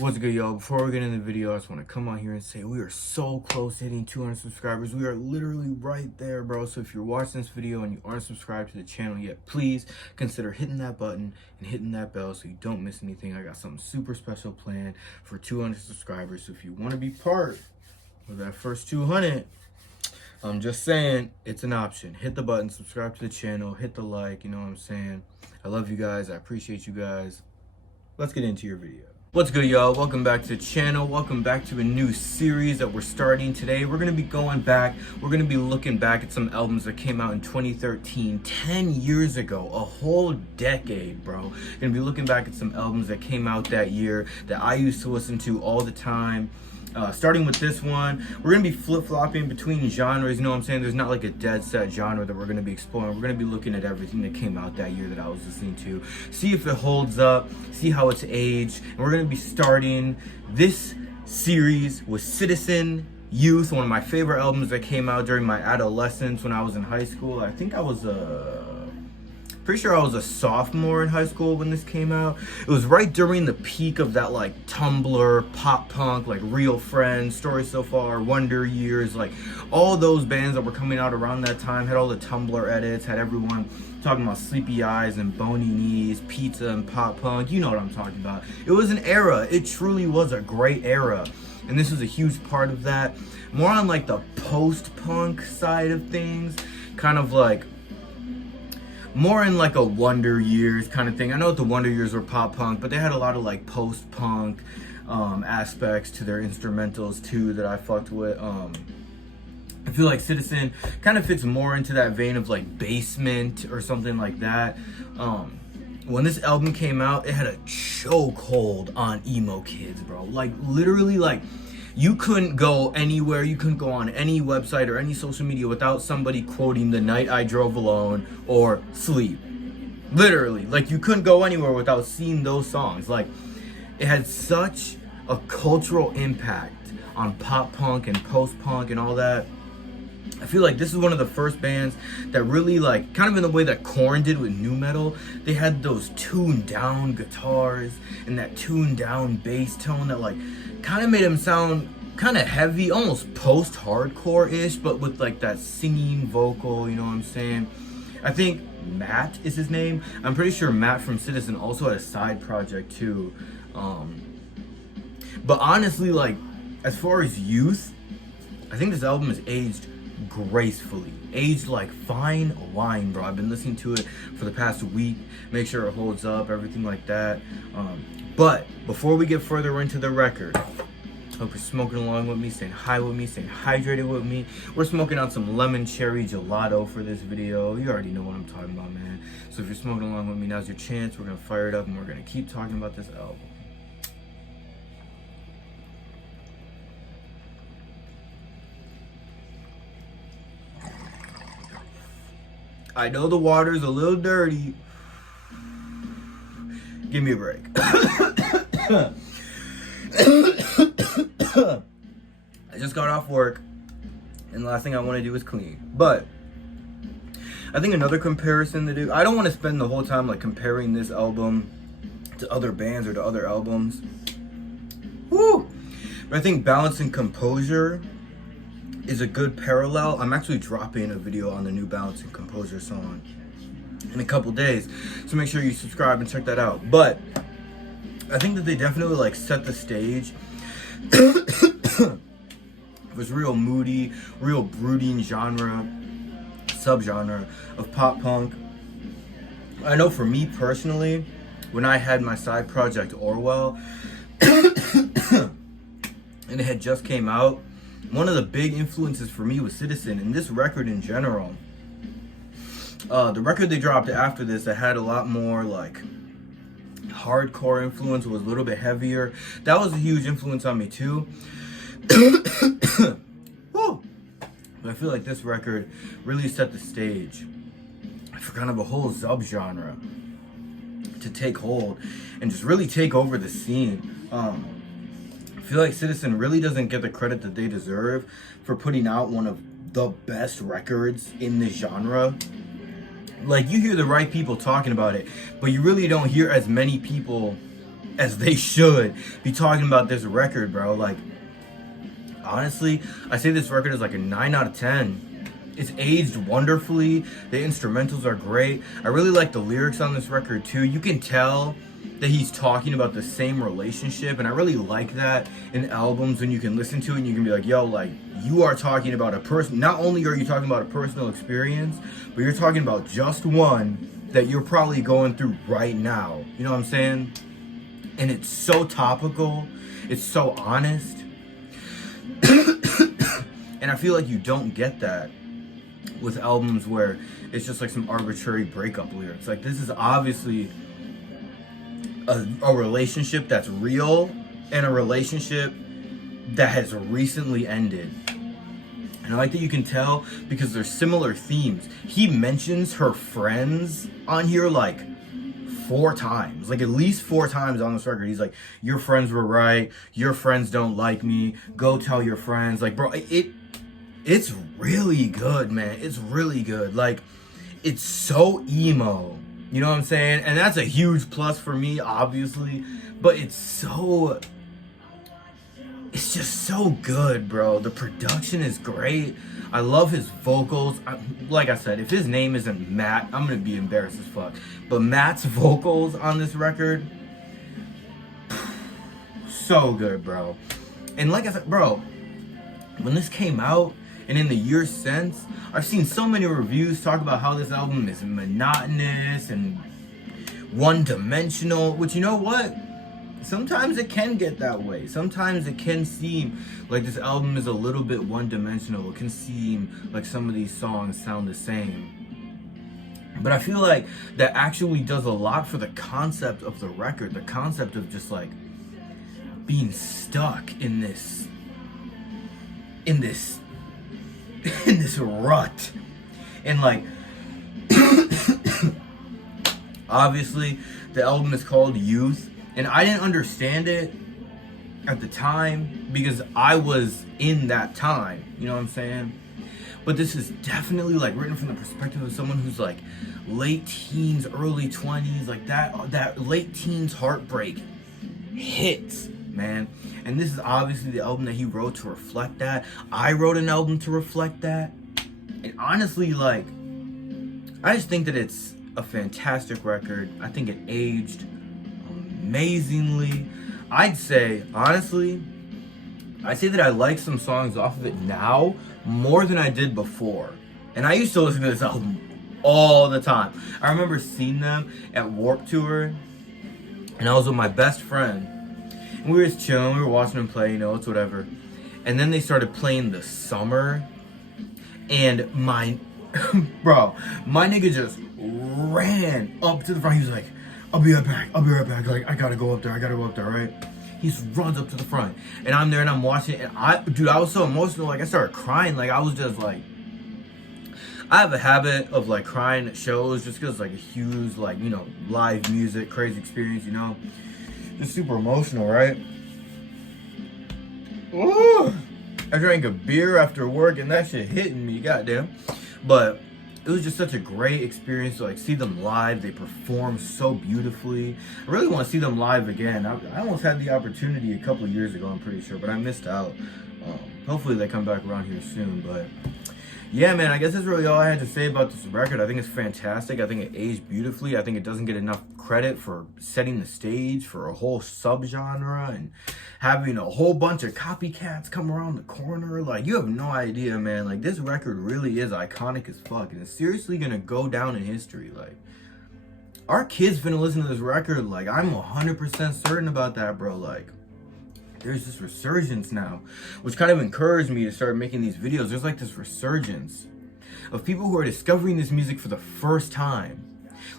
What's good, y'all? Before we get into the video, I just want to come on here and say we are so close to hitting 200 subscribers. We are literally right there, bro. So if you're watching this video and you aren't subscribed to the channel yet, please consider hitting that button and hitting that bell so you don't miss anything. I got something super special planned for 200 subscribers. So if you want to be part of that first 200, I'm just saying, it's an option. Hit the button, subscribe to the channel, hit the like, you know what I'm saying? I love you guys. I appreciate you guys. Let's get into your video. What's good, y'all? Welcome back to the channel. Welcome back to a new series that we're starting today. We're going to be going back. We're going to be looking back at some albums that came out in 2013, 10 years ago, a whole decade, bro. Going to be looking back at some albums that came out that year that I used to listen to all the time. Starting with this one, we're going to be flip-flopping between genres, you know what I'm saying? There's not like a dead set genre that we're going to be exploring. We're going to be looking at everything that came out that year that I was listening to, see if it holds up, see how it's aged, and we're going to be starting this series with Citizen Youth, one of my favorite albums that came out during my adolescence when I was in high school. I think I was pretty sure I was a sophomore in high school when this came out. It was right during the peak of that like Tumblr, pop punk, like Real Friends, Story So Far, Wonder Years, like all those bands that were coming out around that time had all the Tumblr edits, had everyone talking about sleepy eyes and bony knees, pizza and pop punk. You know what I'm talking about. It was an era. It truly was a great era. And this was a huge part of that. More on like the post-punk side of things, kind of like more in like a Wonder Years kind of thing. I know the Wonder Years were pop punk, but they had a lot of like post-punk aspects to their instrumentals too that I fucked with. I feel like Citizen kind of fits more into that vein of like Basement or something like that. When this album came out, it had a chokehold on emo kids, bro. Like literally, like you couldn't go anywhere, you couldn't go on any website or any social media without somebody quoting The Night I Drove Alone or Sleep. Literally, like you couldn't go anywhere without seeing those songs. Like it had such a cultural impact on pop punk and post punk and all that. I feel like this is one of the first bands that really, like, kind of in the way that Korn did with nu metal, they had those tuned down guitars and that tuned down bass tone that like kind of made them sound kind of heavy, almost post-hardcore-ish, but with like that singing vocal, you know what I'm saying? I think Matt is his name. I'm pretty sure Matt from Citizen also had a side project too. But honestly, like, as far as youth, I think this album is aged gracefully, aged like fine wine, bro. I've been listening to it for the past week, make sure it holds up, everything like that. But before we get further into the record, hope you're smoking along with me, saying hi with me, staying hydrated with me. We're smoking on some lemon cherry gelato for this video. You already know what I'm talking about, man. So if you're smoking along with me, now's your chance. We're gonna fire it up and we're gonna keep talking about this album. I know the water's a little dirty. Give me a break. I just got off work, and the last thing I want to do is clean. But I think another comparison to do, I don't want to spend the whole time like comparing this album to other bands or to other albums. Woo! But I think Balance and Composure is a good parallel. I'm actually dropping a video on the new Balance and Composure song in a couple days, so make sure you subscribe and check that out. But I think that they definitely like set the stage. It was real moody, real brooding subgenre of pop punk. I know for me personally, when I had my side project Orwell and it had just came out, one of the big influences for me was Citizen and this record in general. The record they dropped after this that had a lot more like hardcore influence, was a little bit heavier. That was a huge influence on me too. Woo! But I feel like this record really set the stage for kind of a whole subgenre to take hold and just really take over the scene. I feel like Citizen really doesn't get the credit that they deserve for putting out one of the best records in this genre. Like, you hear the right people talking about it, but you really don't hear as many people as they should be talking about this record, bro. Like, honestly, I say this record is like a 9 out of 10. It's aged wonderfully. The instrumentals are great. I really like the lyrics on this record too. You can tell that he's talking about the same relationship, and I really like that in albums when you can listen to it and you can be like, yo, like, you are talking about a person. Not only are you talking about a personal experience, but you're talking about just one that you're probably going through right now. You know what I'm saying? And it's so topical. It's so honest. And I feel like you don't get that with albums where it's just like some arbitrary breakup lyrics. Like, this is obviously a relationship that's real and a relationship that has recently ended. And I like that you can tell because there's similar themes. He mentions her friends on here like 4 times, like at least 4 times on this record. He's like, your friends were right, your friends don't like me, go tell your friends. Like, bro, it's really good, man. It's really good. Like, it's so emo, you know what I'm saying? And that's a huge plus for me, obviously, but it's just so good, bro. The production is great. I love his vocals. Like I said, if his name isn't Matt, I'm gonna be embarrassed as fuck. But Matt's vocals on this record, so good, bro. And like I said, bro, when this came out, and in the years since, I've seen so many reviews talk about how this album is monotonous and one-dimensional, which, you know what? Sometimes it can get that way. Sometimes it can seem like this album is a little bit one-dimensional. It can seem like some of these songs sound the same. But I feel like that actually does a lot for the concept of the record. The concept of just like being stuck in this rut. And like, obviously the album is called Youth, and I didn't understand it at the time because I was in that time, you know what I'm saying? But this is definitely like written from the perspective of someone who's like late teens, early 20s, like that late teens heartbreak hits, man. And this is obviously the album that he wrote to reflect that. I wrote an album to reflect that. And honestly, like, I just think that it's a fantastic record. I think it aged amazingly. I'd say, honestly, I say that I like some songs off of it now more than I did before. And I used to listen to this album all the time. I remember seeing them at Warped Tour, and I was with my best friend. And we were just chilling, we were watching them play, you know, it's whatever. And then they started playing The Summer, and my nigga just ran up to the front. He was like, I'll be right back. Like, I gotta go up there, right? He just runs up to the front. And I'm there and I'm watching it, and I was so emotional, like I started crying. Like, I was just like, I have a habit of like crying at shows just because like a huge, like, you know, live music, crazy experience, you know? Just super emotional, right? Ooh, I drank a beer after work and that shit hitting me, goddamn. But it was just such a great experience to like see them live. They perform so beautifully. I really want to see them live again. I almost had the opportunity a couple of years ago, I'm pretty sure, but I missed out. Hopefully they come back around here soon, but yeah, man, I guess that's really all I had to say about this record. I think it's fantastic. I think it aged beautifully. I think it doesn't get enough credit for setting the stage for a whole subgenre and having a whole bunch of copycats come around the corner. Like, you have no idea, man. Like, this record really is iconic as fuck, and it's seriously gonna go down in history. Like, our kids finna listen to this record. Like, I'm 100% certain about that, bro. Like, there's this resurgence now, which kind of encouraged me to start making these videos. There's like this resurgence of people who are discovering this music for the first time.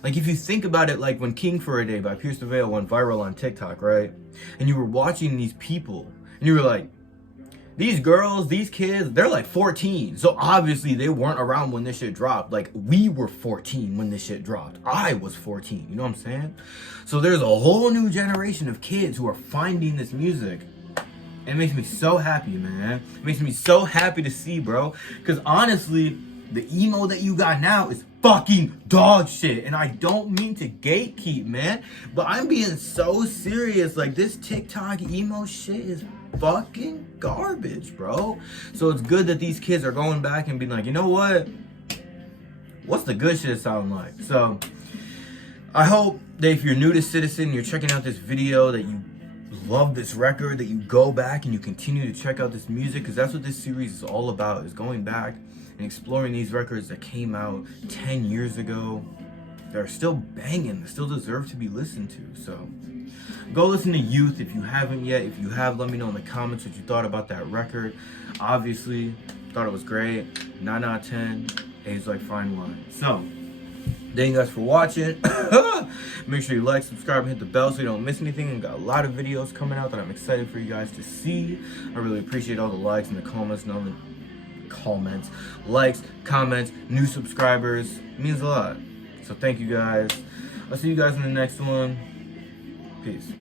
Like, if you think about it, like when King for a Day by Pierce the Veil went viral on TikTok, right? And you were watching these people, and you were like, these girls, these kids, they're like 14. So obviously they weren't around when this shit dropped. Like, we were 14 when this shit dropped. I was 14, you know what I'm saying? So there's a whole new generation of kids who are finding this music. And it makes me so happy, man. It makes me so happy to see, bro. Because honestly, the emo that you got now is fucking dog shit. And I don't mean to gatekeep, man, but I'm being so serious. Like, this TikTok emo shit is fucking garbage, bro. So it's good that these kids are going back and being like, you know what? What's the good shit sound like? So I hope that if you're new to Citizen, you're checking out this video, that you love this record, that you go back and you continue to check out this music, because that's what this series is all about, is going back and exploring these records that came out 10 years ago, that are still banging, that still deserve to be listened to. So go listen to Youth if you haven't yet. If you have, let me know in the comments what you thought about that record. Obviously, thought it was great. 9 out of 10. Age like fine wine. So thank you guys for watching. Make sure you like, subscribe, and hit the bell so you don't miss anything. We've got a lot of videos coming out that I'm excited for you guys to see. I really appreciate all the likes and the comments and all the likes, comments, new subscribers. It means a lot. So thank you guys. I'll see you guys in the next one. Peace.